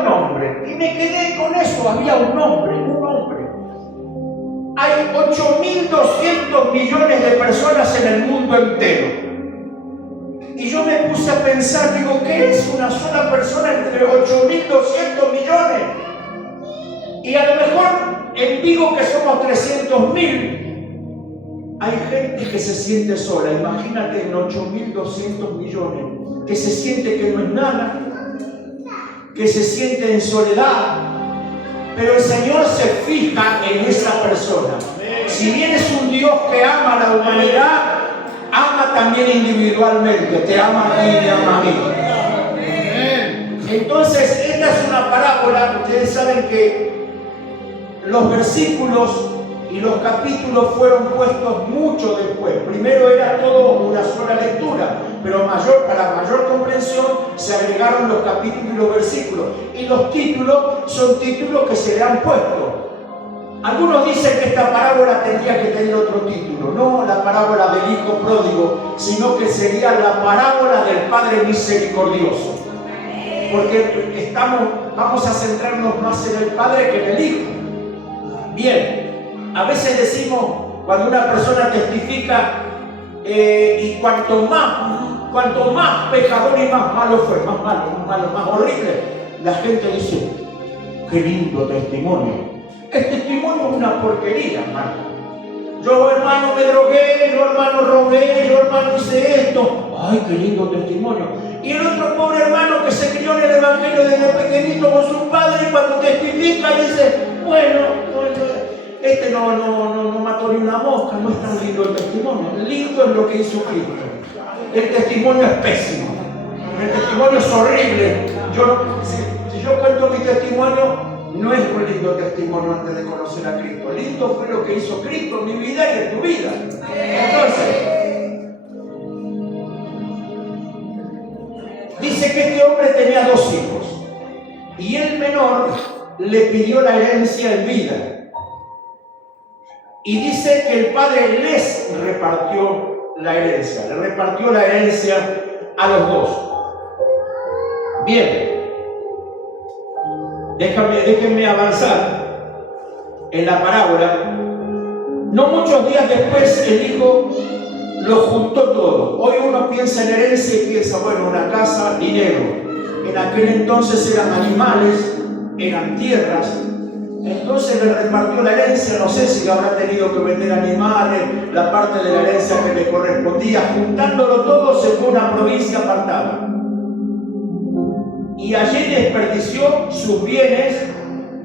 un hombre. Y me quedé con eso, había un hombre. Hay 8.200 millones de personas en el mundo entero. Y yo me puse a pensar, digo, ¿qué es una sola persona entre 8.200 millones? Y a lo mejor en Vigo, que somos 300.000, hay gente que se siente sola. Imagínate en 8.200 millones, que se siente que no es nada, que se siente en soledad. Pero el Señor se fija en esa persona. Si bien es un Dios que ama a la humanidad, ama también individualmente. Te ama a ti y te ama a mí. Entonces, esta es una parábola. Ustedes saben que los versículos y los capítulos fueron puestos mucho después. Primero era todo una sola lectura, pero para mayor comprensión se agregaron los capítulos y los versículos. Y los títulos son títulos que se le han puesto. Algunos dicen que esta parábola tendría que tener otro título, no la parábola del hijo pródigo, sino que sería la parábola del Padre misericordioso. Porque vamos a centrarnos más en el Padre que en el Hijo. Bien. A veces decimos, cuando una persona testifica, y cuanto más pecador y más malo fue, más horrible, la gente dice, qué lindo testimonio. El testimonio es una porquería, hermano. Yo, hermano, me drogué, yo, hermano, robé, yo, hermano, hice esto. Ay, qué lindo testimonio. Y el otro pobre hermano que se crió en el Evangelio desde pequeñito con su padre, y cuando testifica dice, bueno, este no mató ni una mosca, no es tan lindo el testimonio. Lindo es lo que hizo Cristo. El testimonio es pésimo. El testimonio es horrible. Si yo cuento mi testimonio, no es un lindo testimonio antes de conocer a Cristo. Lindo fue lo que hizo Cristo en mi vida y en tu vida. Entonces, dice que este hombre tenía 2 hijos. Y el menor le pidió la herencia en vida. Y dice que el padre les repartió la herencia, le repartió la herencia a los 2. Bien, déjenme avanzar en la parábola. No muchos días después el hijo lo juntó todo. Hoy uno piensa en herencia y piensa, bueno, una casa, dinero. En aquel entonces eran animales, eran tierras. Entonces le repartió la herencia, no sé si habrá tenido que vender animales, la parte de la herencia que le correspondía. Juntándolo todo se fue a una provincia apartada. Y allí desperdició sus bienes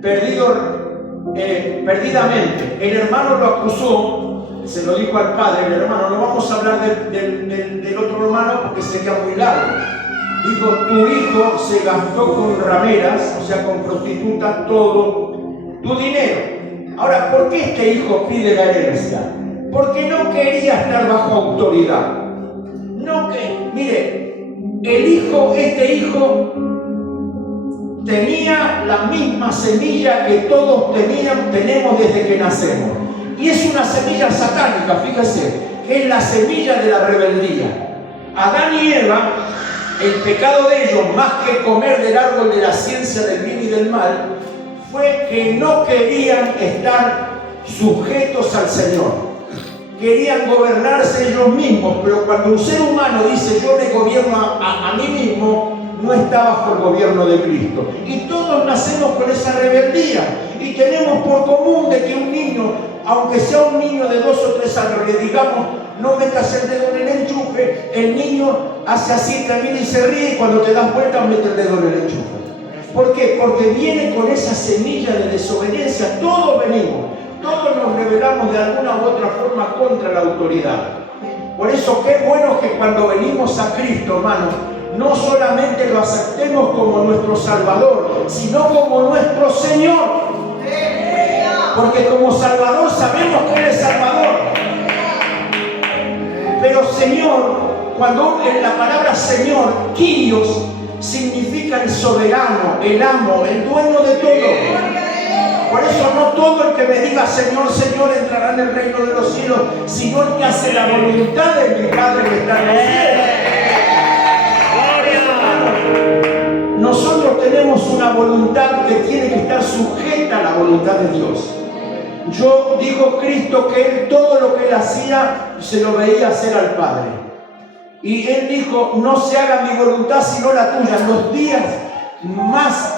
perdidamente. El hermano lo acusó, se lo dijo al padre, el hermano, no vamos a hablar del otro hermano porque sería muy largo. Dijo, tu hijo se gastó con rameras, o sea, con prostitutas, todo tu dinero. Ahora, ¿por qué este hijo pide la herencia? Porque no quería estar bajo autoridad. Mire, este hijo tenía la misma semilla que todos tenemos desde que nacemos. Y es una semilla satánica, fíjese, que es la semilla de la rebeldía. Adán y Eva, el pecado de ellos, más que comer del árbol de la ciencia del bien y del mal, fue que no querían estar sujetos al Señor. Querían gobernarse ellos mismos, pero cuando un ser humano dice yo me gobierno a mí mismo, no está bajo el gobierno de Cristo. Y todos nacemos con esa rebeldía. Y tenemos por común de que un niño, aunque sea un niño de 2 o 3 años, le digamos no metas el dedo en el enchufe, el niño hace así, termina y se ríe, y cuando te das vuelta mete el dedo en el enchufe. ¿Por qué? Porque viene con esa semilla de desobediencia. Todos venimos, todos nos rebelamos de alguna u otra forma contra la autoridad. Por eso qué bueno que cuando venimos a Cristo, hermano, no solamente lo aceptemos como nuestro Salvador, sino como nuestro Señor. Porque como Salvador sabemos que Él es Salvador. Pero Señor, cuando en la palabra Señor, Kyrios, significa el soberano, el amo, el dueño de todo. Por eso no todo el que me diga Señor, Señor entrará en el reino de los cielos, sino el que hace la voluntad de mi Padre que está en los cielos. nosotros tenemos una voluntad que tiene que estar sujeta a la voluntad de Dios. Dijo Cristo que Él todo lo que Él hacía se lo veía hacer al Padre. Y Él dijo, no se haga mi voluntad sino la tuya. En los días más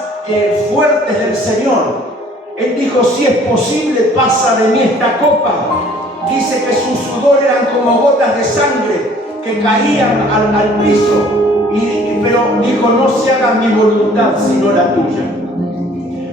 fuertes del Señor, Él dijo, si es posible, pasa de mí esta copa. Dice que sus sudor eran como gotas de sangre que caían al piso. Pero dijo, no se haga mi voluntad sino la tuya.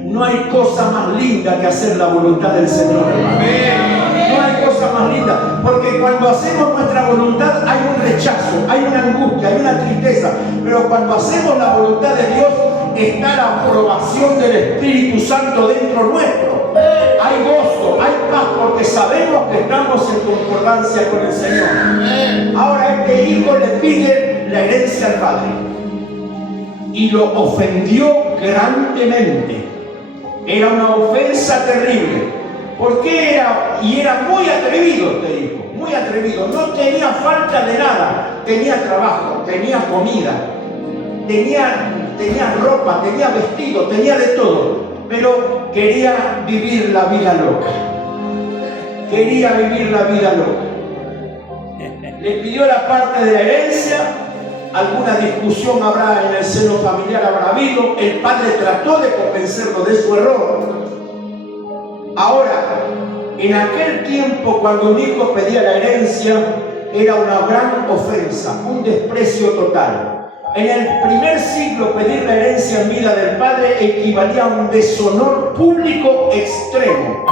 No hay cosa más linda que hacer la voluntad del Señor, hermano. No hay cosa más linda, porque cuando hacemos nuestra voluntad hay un rechazo, hay una angustia, hay una tristeza, pero cuando hacemos la voluntad de Dios está la aprobación del Espíritu Santo dentro nuestro. Hay gozo, hay paz, porque sabemos que estamos en concordancia con el Señor. Ahora este hijo le pide la herencia al padre y lo ofendió grandemente. Era una ofensa terrible. ¿Por qué era? Y era muy atrevido este hijo, muy atrevido. No tenía falta de nada. Tenía trabajo, tenía comida, tenía ropa, tenía vestido, tenía de todo. Pero quería vivir la vida loca. Quería vivir la vida loca. Le pidió la parte de la herencia. Alguna discusión habrá en el seno familiar, habrá habido. El padre trató de convencerlo de su error. Ahora, en aquel tiempo, cuando un hijo pedía la herencia, era una gran ofensa, un desprecio total. En el primer siglo, pedir la herencia en vida del padre equivalía a un deshonor público extremo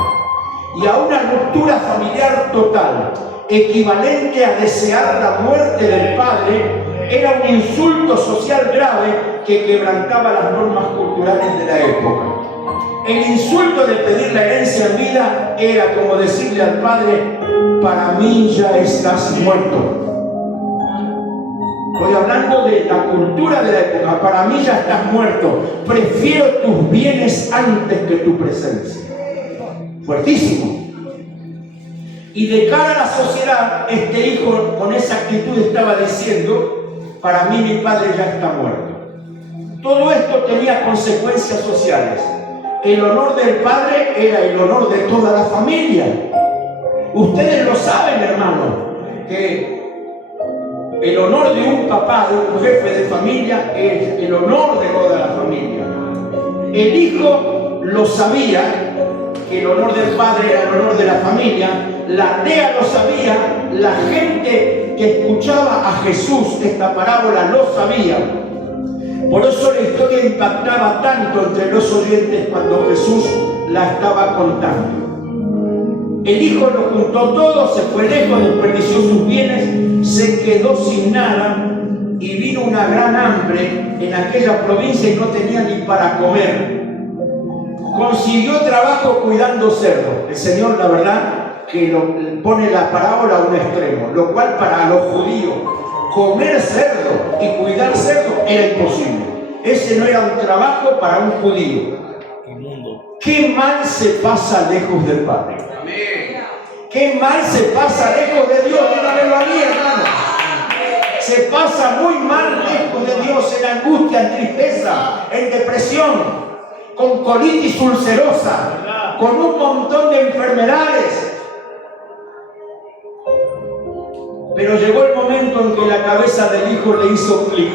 y a una ruptura familiar total, equivalente a desear la muerte del padre. Era un insulto social grave que quebrantaba las normas culturales de la época. El insulto de pedir la herencia en vida era como decirle al padre, para mí ya estás muerto. Estoy hablando de la cultura de la época. Para mí ya estás muerto. Prefiero tus bienes antes que tu presencia. Fuertísimo. Y de cara a la sociedad, este hijo con esa actitud estaba diciendo, para mí mi padre ya está muerto. Todo esto tenía consecuencias sociales. El honor del padre era el honor de toda la familia. Ustedes lo saben, hermano, que el honor de un papá, de un jefe de familia, es el honor de toda la familia. El hijo lo sabía, que el honor del padre era el honor de la familia. La aldea lo sabía, la gente que escuchaba a Jesús esta parábola lo sabía. Por eso la historia impactaba tanto entre los oyentes cuando Jesús la estaba contando. El hijo lo juntó todo, se fue lejos, desperdició sus bienes, se quedó sin nada y vino una gran hambre en aquella provincia y no tenía ni para comer. Consiguió trabajo cuidando cerdos. El Señor, la verdad, que pone la parábola a un extremo, lo cual para los judíos comer cerdo y cuidar cerdo era imposible. Ese no era un trabajo para un judío. Qué mal se pasa lejos del Padre. Qué mal se pasa lejos de Dios. Dígamelo a mí, hermano. Se pasa muy mal lejos de Dios, en angustia, en tristeza, en depresión, con colitis ulcerosa, con un montón de enfermedades. Pero llegó el momento en que la cabeza del hijo le hizo clic,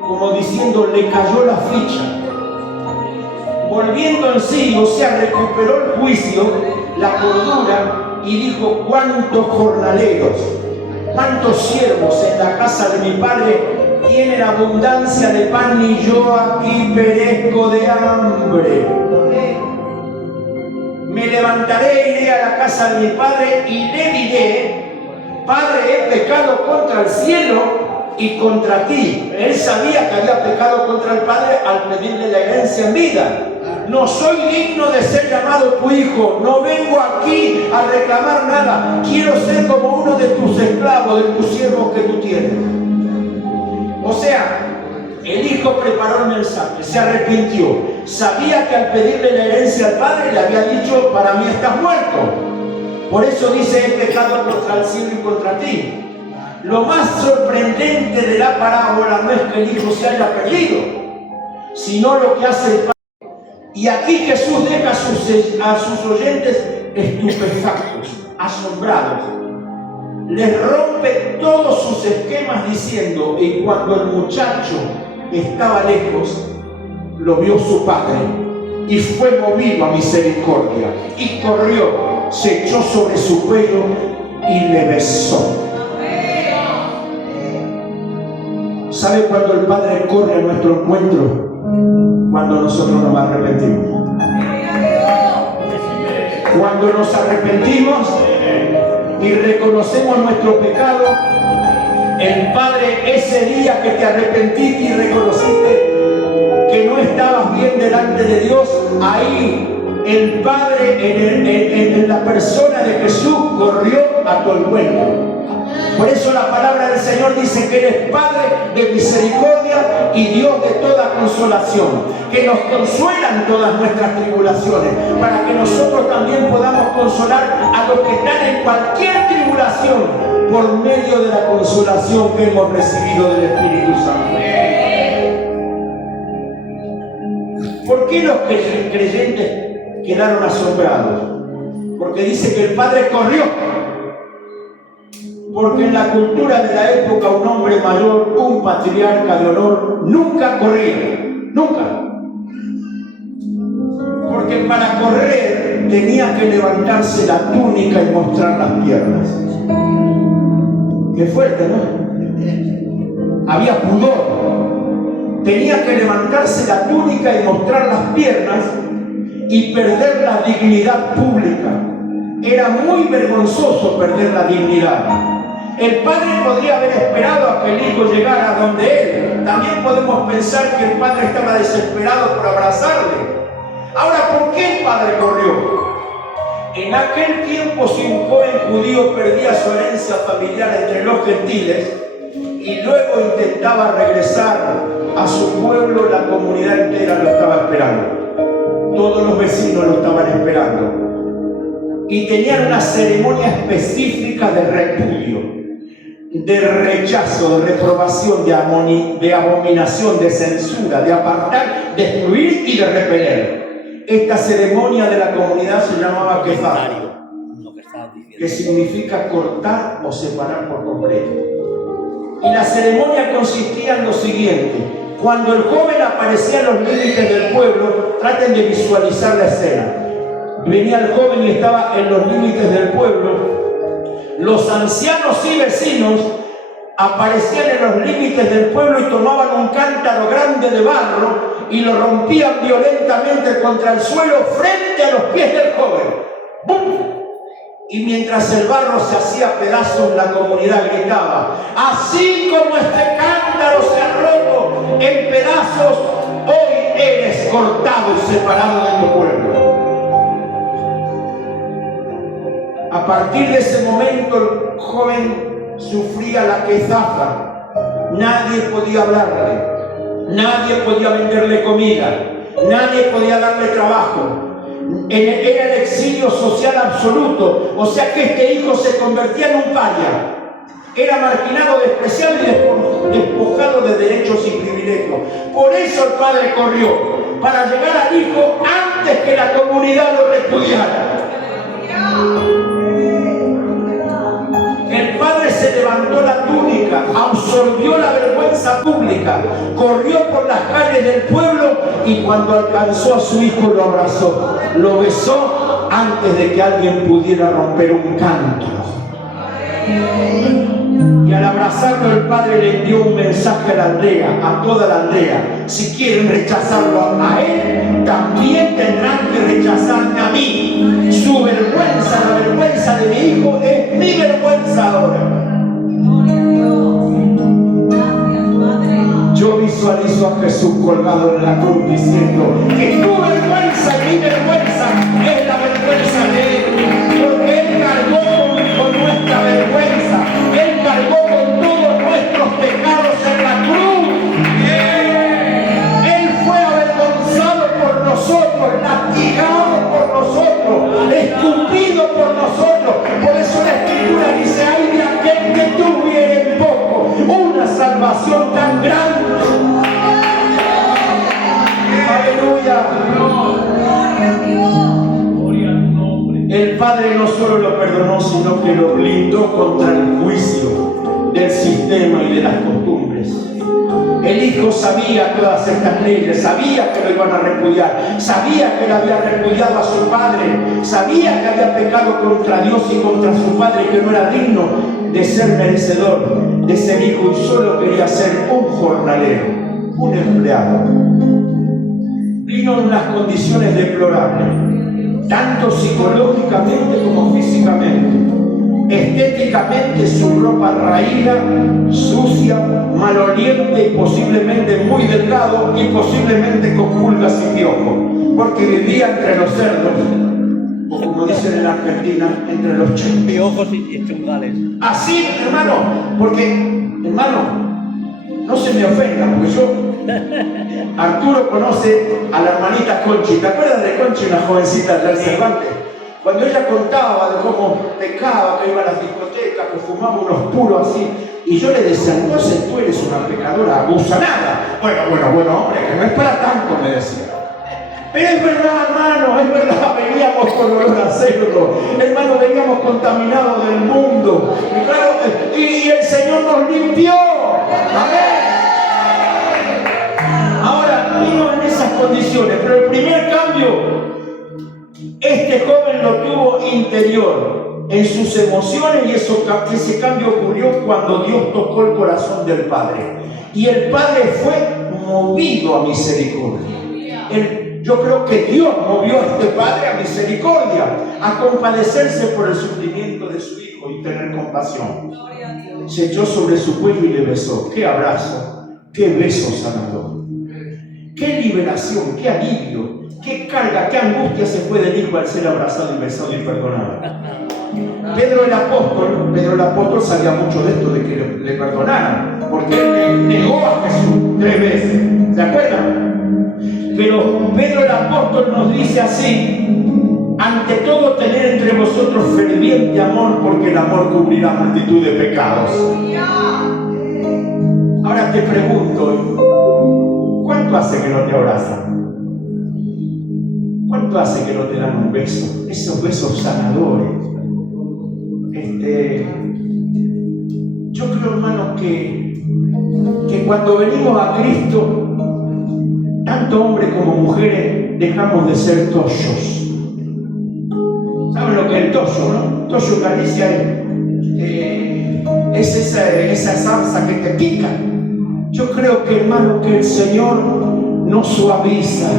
como diciendo, le cayó la ficha. Volviendo en sí, o sea, recuperó el juicio, la cordura, y dijo, ¿cuántos jornaleros, cuántos siervos en la casa de mi padre tienen abundancia de pan y yo aquí perezco de hambre? Me levantaré, iré a la casa de mi padre y le diré, Padre, he pecado contra el cielo y contra ti. Él sabía que había pecado contra el Padre al pedirle la herencia en vida. No soy digno de ser llamado tu hijo. No vengo aquí a reclamar nada. Quiero ser como uno de tus esclavos, de tus siervos que tú tienes. O sea, el hijo preparó el mensaje, se arrepintió. Sabía que al pedirle la herencia al Padre le había dicho, para mí estás muerto. Por eso dice, he pecado contra el cielo y contra ti. Lo más sorprendente de la parábola no es que el hijo se haya perdido. sino lo que hace el Padre. Y aquí Jesús deja a sus oyentes estupefactos, asombrados. Les rompe todos sus esquemas diciendo: y cuando el muchacho estaba lejos, lo vio su padre y fue movido a misericordia y corrió, se echó sobre su cuello y le besó. ¿Sabe cuándo el Padre corre a nuestro encuentro? Cuando nosotros nos arrepentimos. Cuando nos arrepentimos y reconocemos nuestro pecado, el Padre, ese día que te arrepentiste y reconociste que no estabas bien delante de Dios, ahí el Padre en la persona de Jesús corrió a tu encuentro. Por eso la palabra del Señor dice que Él es Padre de misericordia y Dios de toda consolación, que nos consuelan todas nuestras tribulaciones, para que nosotros también podamos consolar a los que están en cualquier tribulación por medio de la consolación que hemos recibido del Espíritu Santo. ¿Por qué los creyentes quedaron asombrados? Porque dice que el Padre corrió. Porque en la cultura de la época un hombre mayor, un patriarca de honor, nunca corría, nunca. Porque para correr tenía que levantarse la túnica y mostrar las piernas. Qué fuerte, ¿no? Había pudor. Tenía que levantarse la túnica y mostrar las piernas y perder la dignidad pública. Era muy vergonzoso perder la dignidad. El Padre podría haber esperado a que el Hijo llegara donde Él. También podemos pensar que el Padre estaba desesperado por abrazarle. Ahora, ¿por qué el Padre corrió? En aquel tiempo, si un joven judío perdía su herencia familiar entre los gentiles y luego intentaba regresar a su pueblo, la comunidad entera lo estaba esperando. Todos los vecinos lo estaban esperando. Y tenían una ceremonia específica de repudio, de rechazo, de reprobación, de abominación, de censura, de apartar, de excluir y de repeler. Esta ceremonia de la comunidad se llamaba Kefar, que significa cortar o separar por completo. Y la ceremonia consistía en lo siguiente: cuando el joven aparecía en los límites del pueblo, traten de visualizar la escena. Venía el joven y estaba en los límites del pueblo. Los ancianos y vecinos aparecían en los límites del pueblo y tomaban un cántaro grande de barro y lo rompían violentamente contra el suelo frente a los pies del joven. ¡Bum! Y mientras el barro se hacía pedazos, la comunidad gritaba: así como este cántaro se ha roto en pedazos, hoy eres cortado y separado de tu pueblo. A partir de ese momento el joven sufría la quezafa. Nadie podía hablarle, nadie podía venderle comida, nadie podía darle trabajo. Era el exilio social absoluto, o sea que este hijo se convertía en un paria. Era marginado, despreciado y despojado de derechos y privilegios. Por eso el padre corrió, para llegar al hijo antes que la comunidad lo repudiara. El padre se levantó la túnica, absorbió la vergüenza pública, corrió por las calles del pueblo y cuando alcanzó a su hijo lo abrazó, lo besó antes de que alguien pudiera romper un cántaro. Y al abrazarlo el padre le envió un mensaje a la aldea, a toda la aldea: si quieren rechazarlo a él, también tendrán que rechazarme a mí. Su vergüenza, la vergüenza de mi hijo, es mi vergüenza ahora. Yo visualizo a Jesús colgado en la cruz diciendo que tu vergüenza y mi vergüenza es la vergüenza de Él, porque Él cargó con nuestra vergüenza, Él cargó con todos nuestros pecados en la cruz. Él fue avergonzado por nosotros, lastimado por nosotros, escupido por nosotros. Por eso la Escritura dice: ay de aquel que tuviera en poco una salvación tan grande. El Padre no solo lo perdonó, sino que lo blindó contra el juicio del sistema y de las costumbres. El Hijo sabía todas estas leyes, sabía que lo iban a repudiar, sabía que él había repudiado a su Padre, sabía que había pecado contra Dios y contra su Padre, que no era digno de ser merecedor de ser hijo y solo quería ser un jornalero, un empleado. Vino en unas condiciones deplorables, tanto psicológicamente como físicamente. Estéticamente su ropa raída, sucia, maloliente y posiblemente muy delgado y posiblemente con pulgas y piojos, porque vivía entre los cerdos, o como dicen en la Argentina, entre los chungos. Piojos y chungales. Así, hermano, porque, hermano, no se me ofenda, porque Arturo conoce a la hermanita Conchi. ¿Te acuerdas de Conchi, una jovencita del Cervantes? Cuando ella contaba de cómo pecaba, que iba a las discotecas, que fumaba unos puros así, y yo le decía, entonces tú eres una pecadora abusanada. Bueno, hombre, que no es para tanto, me decía. Pero es verdad, hermano, es verdad, veníamos con olor a cerdo, hermano, veníamos contaminados del mundo. Y claro, y el Señor nos limpió. Amén. Ahora, vino en esas condiciones, pero el primer cambio, este joven lo tuvo interior, en sus emociones, y ese cambio ocurrió cuando Dios tocó el corazón del Padre. Y el Padre fue movido a misericordia. Yo creo que Dios movió a este Padre a misericordia, a compadecerse por el sufrimiento de su Hijo y tener compasión. Se echó sobre su cuello y le besó. ¡Qué abrazo! ¡Qué beso sanador! ¡Qué liberación! ¡Qué alivio! ¡Qué carga! ¡Qué angustia se fue del Hijo al ser abrazado y besado y perdonado! Pedro el apóstol sabía mucho de esto, de que le perdonaran, porque él negó a Jesús 3 veces. ¿Se acuerdan? Pero Pedro el apóstol nos dice así: ante todo, tener entre vosotros ferviente amor, porque el amor cubrirá multitud de pecados. Ahora te pregunto, ¿cuánto hace que no te abrazan? ¿Cuánto hace que no te dan un beso? Esos besos sanadores. Yo creo, hermanos, que cuando venimos a Cristo, tanto hombres como mujeres dejamos de ser toyos. ¿Saben lo que es el toyo, no? Toyo Galicia es esa salsa que te pica. Yo creo que, hermano, que el Señor nos suaviza.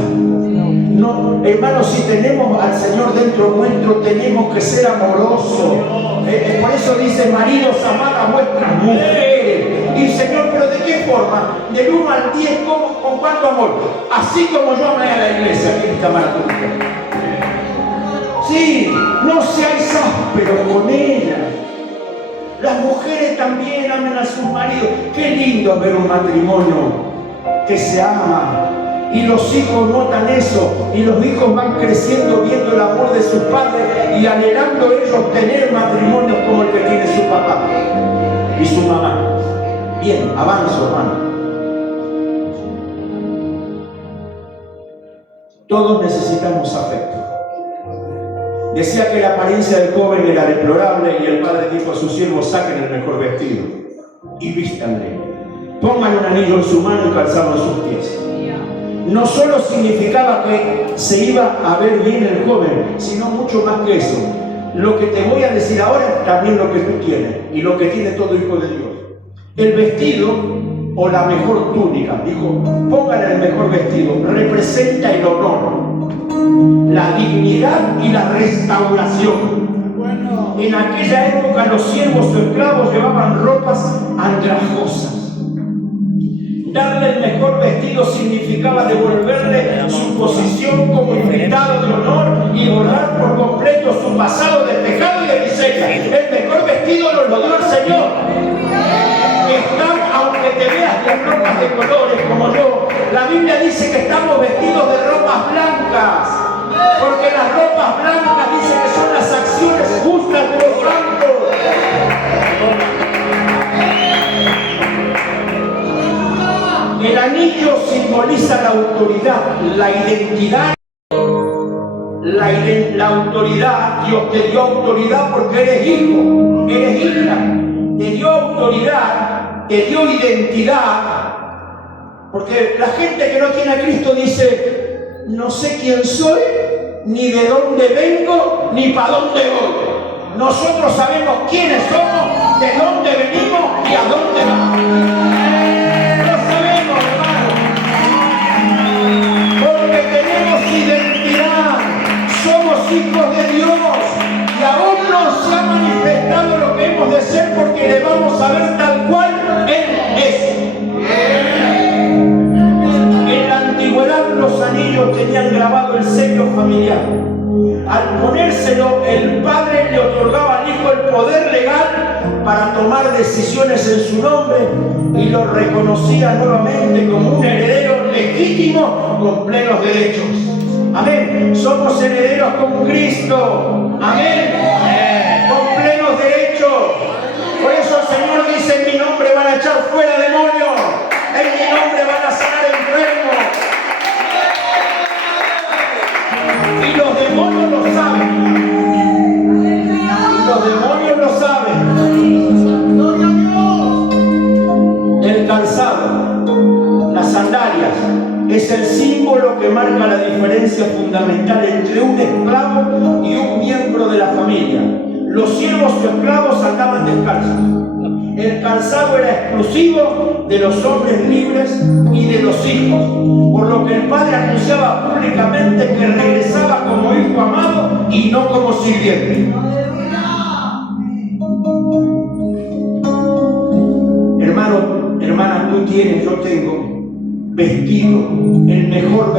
No, hermano, si tenemos al Señor dentro nuestro, tenemos que ser amorosos. Por eso dice: maridos, amad a vuestras mujeres. Y Señor, ¿pero de qué forma? Del 1 al 10, ¿con cuánto amor? Así como yo amé a la iglesia, aquí en Camaratúnica. Sí, no seáis ásperos con ella. Las mujeres también amen a sus maridos. Qué lindo ver un matrimonio que se ama. Y los hijos notan eso, y los hijos van creciendo viendo el amor de sus padres y anhelando ellos tener matrimonios como el que tiene su papá y su mamá. Bien, avanzo, hermano. Todos necesitamos afecto. Decía que la apariencia del joven era deplorable, y el padre dijo a sus siervos: saquen el mejor vestido y vístanle, pongan un anillo en su mano y calzado en sus pies. No solo significaba que se iba a ver bien el joven, sino mucho más que eso. Lo que te voy a decir ahora es también lo que tú tienes y lo que tiene todo hijo de Dios. El vestido o la mejor túnica, dijo, póngale el mejor vestido, representa el honor, la dignidad y la restauración. En aquella época los siervos o esclavos llevaban ropas andrajosas. Darle el mejor vestido significaba devolverle su posición como invitado de honor y borrar por completo su pasado de pecado y de miseria. El mejor vestido nos lo dio el Señor. Aunque te veas de ropas de colores como yo, la Biblia dice que estamos vestidos de ropas blancas, porque las ropas blancas dice que son las acciones justas de los santos. El anillo simboliza la autoridad, la identidad, la autoridad. Dios te dio autoridad porque eres hijo, eres hija. Te dio autoridad, te dio identidad. Porque la gente que no tiene a Cristo dice, no sé quién soy, ni de dónde vengo, ni para dónde voy. Nosotros sabemos quiénes somos, de dónde venimos y a dónde vamos. Lo sabemos, hermano. Porque tenemos identidad, somos hijos de Dios y aún no se ha manifestado lo que hemos de ser porque le vamos a ver tal cual Él es. En la antigüedad los anillos tenían grabado el sello familiar. Al ponérselo, el padre le otorgaba al hijo el poder legal para tomar decisiones en su nombre y lo reconocía nuevamente como un heredero legítimo con plenos derechos. Amén. Somos herederos con Cristo. Amén. Con plenos derechos. Por eso el Señor dice, en mi nombre van a echar fuera demonios. En mi nombre van a sanar enfermos. Y los demonios lo saben. Y los demonios lo saben. ¡Gloria a Dios! El calzado, las sandalias, es el símbolo que marca la diferencia fundamental entre un esclavo y un miembro de la familia. Los siervos o esclavos andaban descalzos. El calzado era exclusivo de los hombres libres y de los hijos, por lo que el padre anunciaba públicamente que regresaba como hijo amado y no como sirviente. Hermano, hermana, tú tienes, yo tengo vestido, el mejor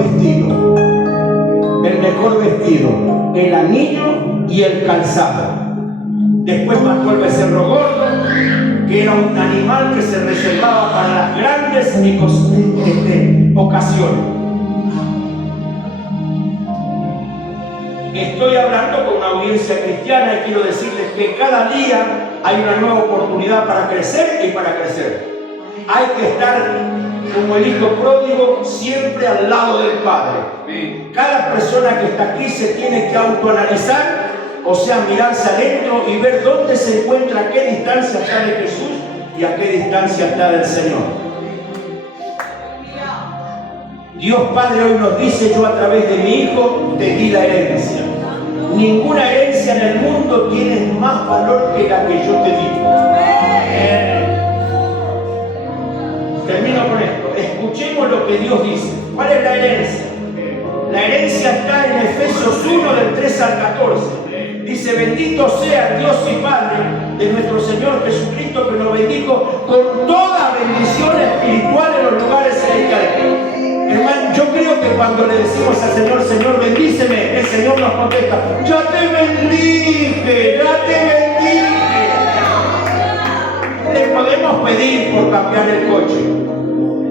vestido, el anillo y el calzado. Después mató el becerro gordo, que era un animal que se reservaba para las grandes ocasiones. Estoy hablando con una audiencia cristiana y quiero decirles que cada día hay una nueva oportunidad para crecer y para crecer. Hay que estar como el hijo pródigo siempre al lado del Padre. Cada persona que está aquí se tiene que autoanalizar, o sea, mirarse adentro y ver dónde se encuentra, a qué distancia está de Jesús y a qué distancia está del Señor. Dios Padre hoy nos dice, yo a través de mi Hijo te di la herencia. Ninguna herencia en el mundo tiene más valor que la que yo te di. Termino con esto. Escuchemos lo que Dios dice. ¿Cuál es la herencia? La herencia está en Efesios 1, del 3 al 14. Dice, bendito sea el Dios y Padre de nuestro Señor Jesucristo, que nos bendijo con toda bendición espiritual en los lugares celestiales. Hermano, yo creo que cuando le decimos al Señor, Señor, bendíceme, el Señor nos contesta, ya te bendije, ya te bendije. Le podemos pedir por cambiar el coche,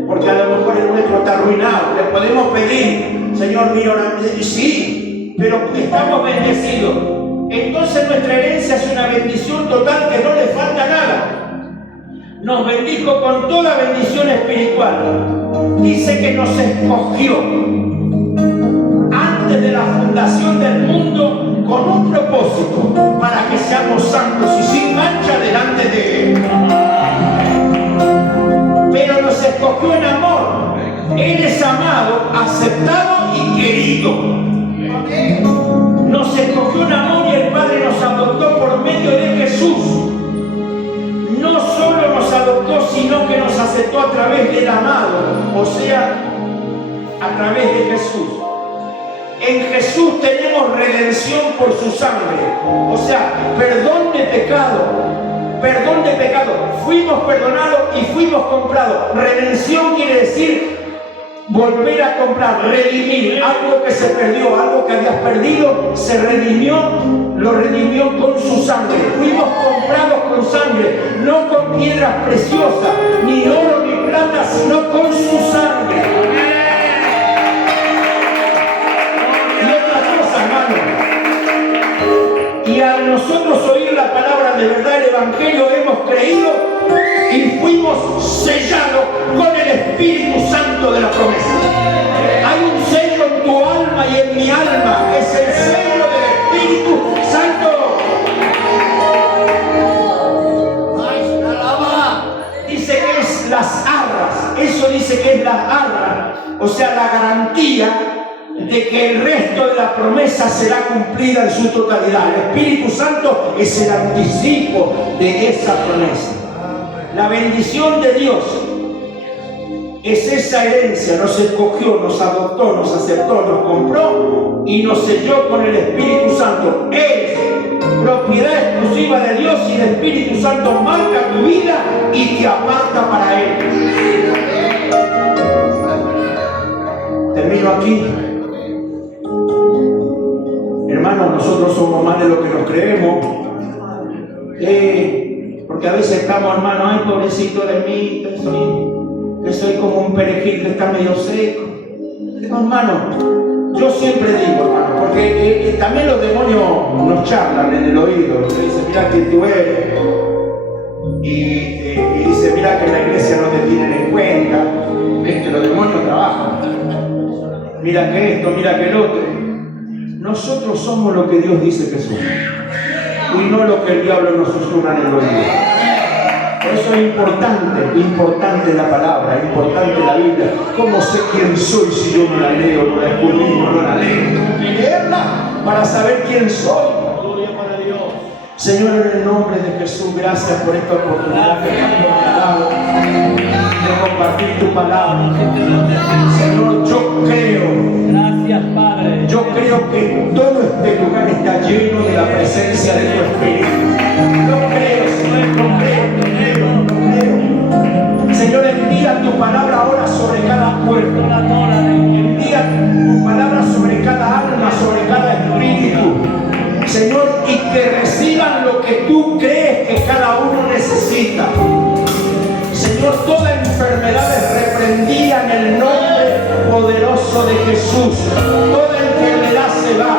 porque a lo mejor el nuestro está arruinado. Le podemos pedir, Señor, mira, sí, pero estamos bendecidos. Entonces nuestra herencia es una bendición total que no le falta nada. Nos bendijo con toda bendición espiritual. Dice que nos escogió antes de la fundación del mundo con un propósito, para que seamos santos y sin mancha delante de Él. Pero nos escogió en amor. Él es amado, aceptado y querido. Nos escogió en amor y el Padre nos adoptó por medio de Jesús. No solo nos adoptó, sino que nos aceptó a través del amado, o sea, a través de Jesús. En Jesús tenemos redención por su sangre, o sea, perdón de pecado. Perdón de pecado. Fuimos perdonados y fuimos comprados. Redención quiere decir volver a comprar, redimir algo que se perdió, algo que habías perdido, se redimió, lo redimió con su sangre. Fuimos comprados con sangre, no con piedras preciosas, ni oro ni plata, sino con su sangre. Y otra cosa, hermano, y al nosotros oír la palabra de verdad, el Evangelio, hemos creído y fuimos sellados con el Espíritu Santo de la promesa. Hay un sello en tu alma alma y en mi alma. Es el sello del Espíritu Santo. Dice que es las arras. Eso dice que es las arras. O sea, la garantía de que el resto de la promesa será cumplida en su totalidad. El Espíritu Santo es el anticipo de esa promesa. La bendición de Dios es esa herencia. Nos escogió, nos adoptó, nos aceptó, nos compró y nos selló con el Espíritu Santo. Es propiedad exclusiva de Dios y el Espíritu Santo marca tu vida y te aparta para Él. Termino aquí. Hermanos, nosotros somos más de lo que nos creemos. Porque a veces estamos, hermano, ay, pobrecito de mí, que soy como un perejil que está medio seco. No, hermano, yo siempre digo, hermano, porque también los demonios nos charlan en el oído. Dicen, mira que tú eres. Y dice, mira que en la iglesia no te tienen en cuenta. Ves que los demonios trabajan. Mira que esto, mira que el otro. Nosotros somos lo que Dios dice que somos y no lo que el diablo nos susurra en el oído. Por eso es importante la palabra, importante la Biblia. ¿Cómo sé quién soy si yo no la leo, no la escudriño, no la leo? Tengo que leerla para saber quién soy. Señor, en el nombre de Jesús, gracias por esta oportunidad que me has dado de compartir tu palabra. Señor, yo creo. Gracias, Padre. Yo creo que todo este lugar está lleno de la presencia de tu Espíritu. Lo creo, Señor, lo creo. Señor, envía tu palabra ahora sobre cada cuerpo. Envía tu palabra sobre cada alma, sobre cada espíritu. Señor, y que reciban lo que tú crees que cada uno necesita. Señor, toda enfermedad es reprendida en el nombre poderoso de Jesús. Toda enfermedad se va,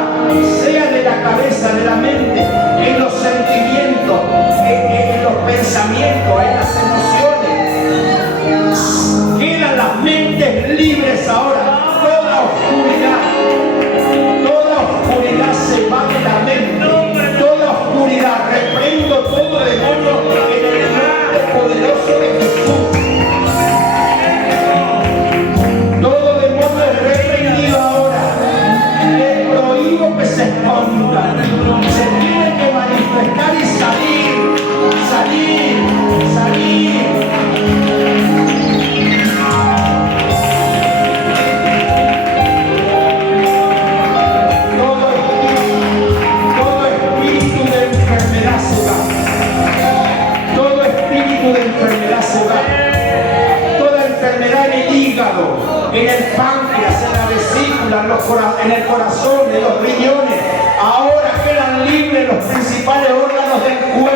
sea de la cabeza, de la mente, en los sentimientos, en los pensamientos, en las emociones. Quedan las mentes libres ahora. Toda oscuridad se va de la mente. Toda oscuridad, reprendo todo demonio en el nombre poderoso de Jesús. Todo demonio es reprendido ahora. Le prohíbo que se esconda. Se tiene que manifestar y salir. Todo espíritu de enfermedad se va. Todo espíritu de enfermedad se va. Toda enfermedad en el hígado, en el páncreas, en la vesícula, en el corazón, en los riñones. Ahora quedan libres los principales órganos del cuerpo.